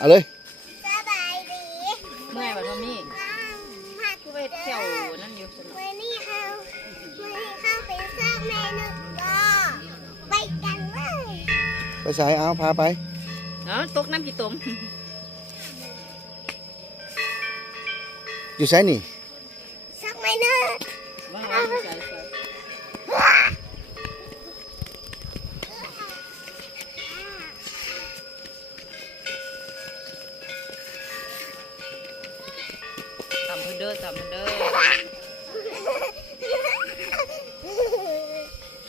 เอาเลยสบายดี เมื่อยบ่ทอมมี่คือไปเที่ยวนั่นอยู่สนุก วันนี้เข้าไปสร้างเมนูก็ไปกันเลย ไปสายเอาพาไป ตกน้ำกี่ตม อยู่ใช้นี่ สร้างเมนู ว่าใส่ตำเพิ่นเด้อตำเพิ่นเด้อ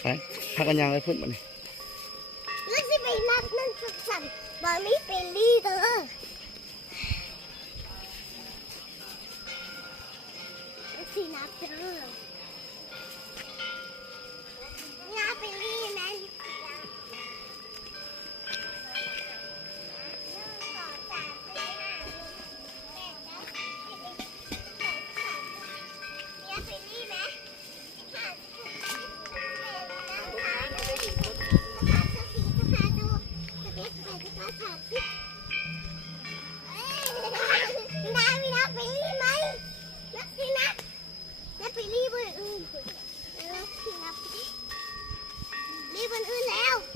ไปพักกันยางเลยพุ่นมานี่ แล้วสิไปนับนั่นสั่นบอมี่เป็นลีเดอร์แล้วสินับเด้อนับเป็นลีแมน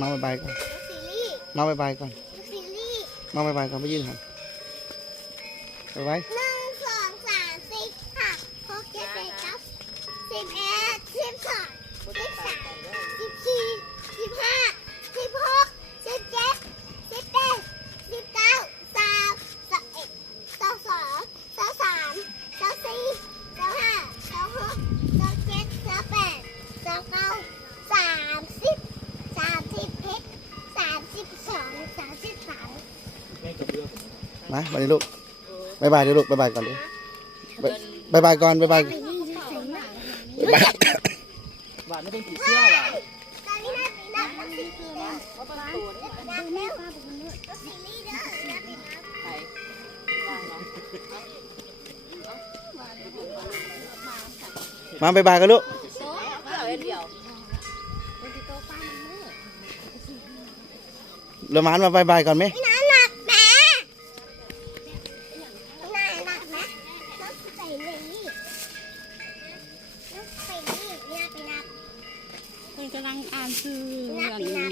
มาบายก่อนมาบายก่อนมาบายก่อนไม่ยืนหันไปไว้ 1 2 3 4 5 6 7 8 9 11 12 13 14 15 16 17 18 19 20 21 22 23 24 25 26 27 28 29 30 มาวันนี้ลูกบายเดี๋ยวลูกบายก่อนเลยบายก่อนบายหวานไม่เป็นผีเสื้อว่ะมาบายกันลูกเรามานมาบายก่อนไหมมันกำลังอ่านชื่อเรื่อง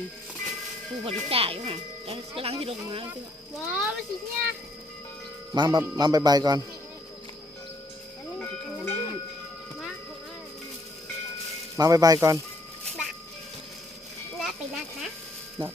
ผู้บริจาคอยู่ค่ะแล้วกำลังที่ลงมาใช่ไหม ว้าวมาสิเนี่ย มาบายก่อนมาบายก่อนนับไปนับนะ นับ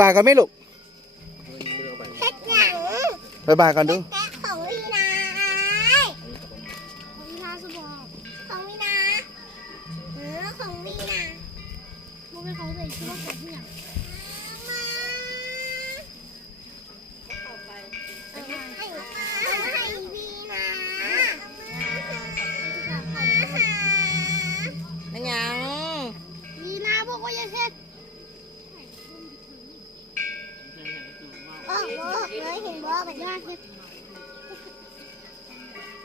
บายก่อนไหมลูก เฮ็ดหนัง บายก่อนดู แกะของวีนาของวีนาสบอกของวีนาของวีนาพวกเขาเลยชื่อว่าของที่อย่างให้วีนา นั่นยัง วีนาบอกว่าอย่าเฮ็ดเลยเห็นบ่แบบนี้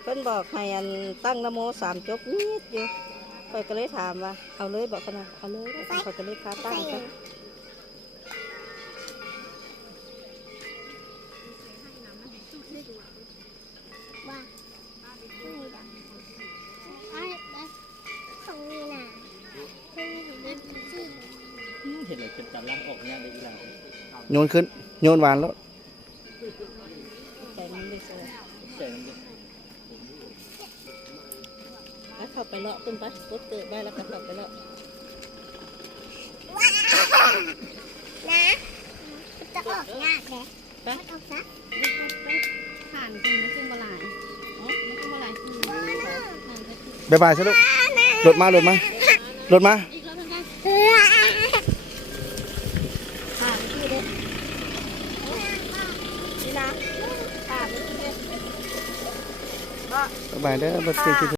เพิ่นบอกให้อันตั้งนโม3 จบนิดอยู่ข่อยก็เลยถามว่าเอาเลยบอกกันนะเอาเลยข่อยก็เลยพาตั้งไปว่าของวีนาเห็นเลยเป็นการล้างออกเนี่ยในอีหลัง โยนขึ้นโยนหวานแล้ว ใจมันไม่สวย ใส่น้ำเดือด แล้วเข้าไปเลาะต้นไปรถเกิดได้แล้วก็เข้าไปเลาะ นะจะออกยากเลย ไป ออกซะ ผ่านคนมาขึ้นบลายอ๋อมาขึ้นบลาย บายซะลูกรถมา อีกแล้วทำไง ก็ บ๊ายบายเด้อบ่ติด